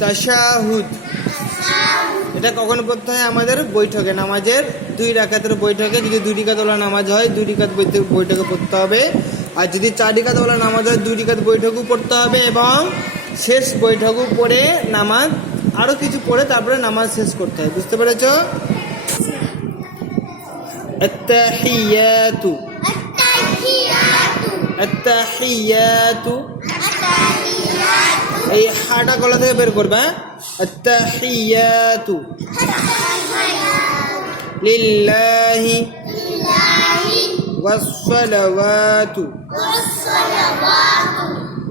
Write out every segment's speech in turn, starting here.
তাশাহুদ। এটা কখন পড়তে হয়? আমাদের বৈঠকে, নামাজের 2 রাকাতের বৈঠকে। যদি 2 রাকাতওয়ালা নামাজ হয় 2 রাকাত বৈঠকে পড়তে হবে, আর যদি 4 রাকাতওয়ালা নামাজ হয় 2 রাকাত বৈঠকও পড়তে হবে, এবং শেষ বৈঠকও পড়ে নামাজ আরও কিছু পড়ে তারপরে নামাজ শেষ করতে হয়। বুঝতে পেরেছ? আত্তাহিয়াতু, আত্তাহিয়াতু, এই হাটা গলা থেকে বের করবে। আত্তাহিয়াতু লিল্লাহি ওয়াসসালাওয়াতু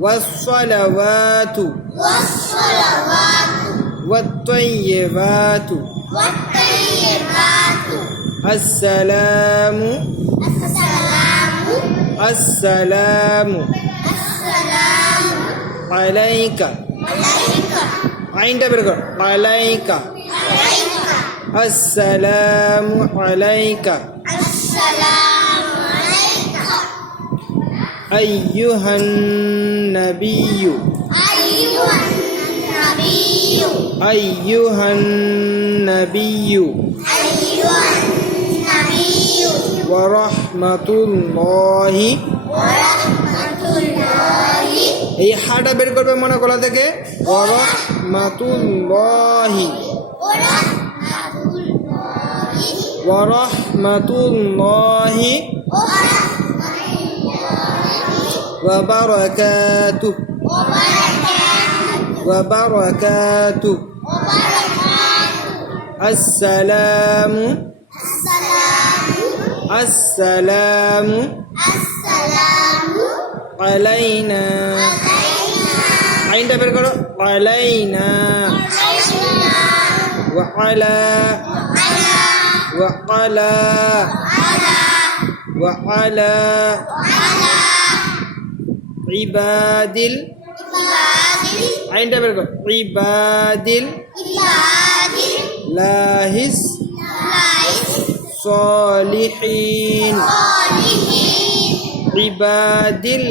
ওয়াসসালাওয়াতু ওয়াত-তাইয়্যিবাতু আসসালামু আসসালামু আলাইকা, আইনটা বের কর, আলাইকা, আসসালামু আলাইকা আইয়ুহান নাবিয়্যু, আইয়ুহান নাবিয়্যু ওয়া রাহমাতুল্লাহি, এই হাটা বের করবে মনে গলা থেকে। ওয়া রাহমাতুল্লাহি, ওয়া রাহমাতুল্লাহি ওয়া বারাকাতুহু, ওয়া বারাকাতুহু আসসালামু আসসালামু আলাইনা, আইনটা বের করো, আলাইনা ওয়া আলা ওয়া আলা ওয়া আলা ইবাদিল, আইনটা বের করো, ইবাদিল লাহিস সলিহিন,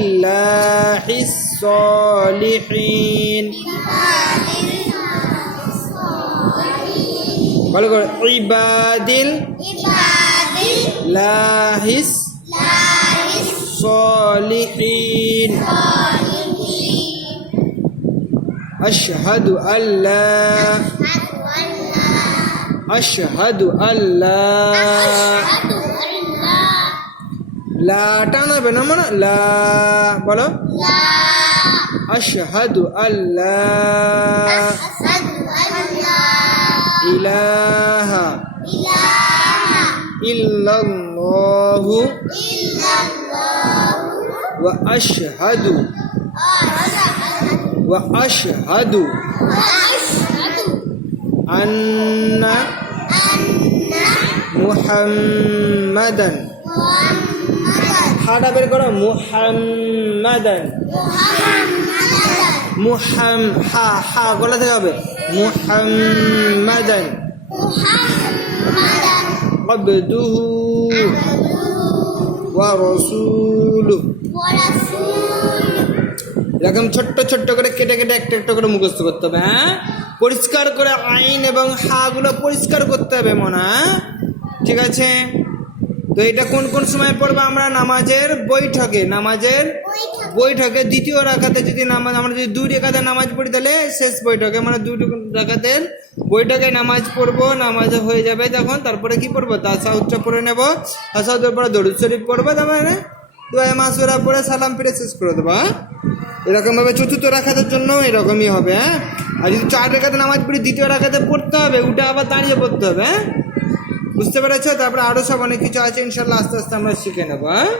ইবাদিল্লাহিস সলিহিন, ভালো করে, ইবাদিল লাহিস সলিহিন। আশহাদু আল্লা, আশহাদু আল্লা, লা টানাবে না মানে, লা বলো, আশহাদু আল্লা ইলাহা ইল্লাল্লাহু ওয়া আশহাদু ওয়া আশহাদু আন্না মুহাম্মাদান, হাটা বের করো, মুহাম্মাদান, হা হা গলা থেকে হবে, মুহাম্মাদান আবদুহু ওয়া রাসূলুহু। এরকম ছোট্ট ছোট্ট করে কেটে কেটে একটা একটা করে মুখস্থ করতে হবে। হ্যাঁ, পরিষ্কার করে আইন এবং হা গুলো পরিষ্কার করতে হবে মনে। ঠিক আছে? তো এটা কোন কোন সময় পড়বো আমরা? নামাজের বৈঠকে, নামাজের বৈঠকে দ্বিতীয় রাকাতে যদি নামাজ, আমরা যদি 2 রাকাতে নামাজ পড়ি তাহলে শেষ বৈঠকে, মানে 2 রাকাতের বৈঠকে নামাজ পড়বো। নামাজ হয়ে যাবে তখন, তারপরে কি পড়বো? তাশাহুদটা পড়ে নেবো, তাশাহুদের পরে দরুদ শরীফ পড়বো, তারপরে দুআ মাসুরা পড়ে সালাম ফিরে শেষ করে দেবো। এরকম ভাবে চতুর্থ রাকাতের জন্য এরকমই হবে। হ্যাঁ, আর যদি 4 রাকাতে নামাজ পড়ি দ্বিতীয় রাকাতে পড়তে হবে, ওটা আবার দাঁড়িয়ে পড়তে হবে। হ্যাঁ, বুঝতে পেরেছো? তারপরে আরো সব অনেক কিছু আছে, ইনশাল্লাহ আস্তে আস্তে আমরা শিখে নেবো। হ্যাঁ।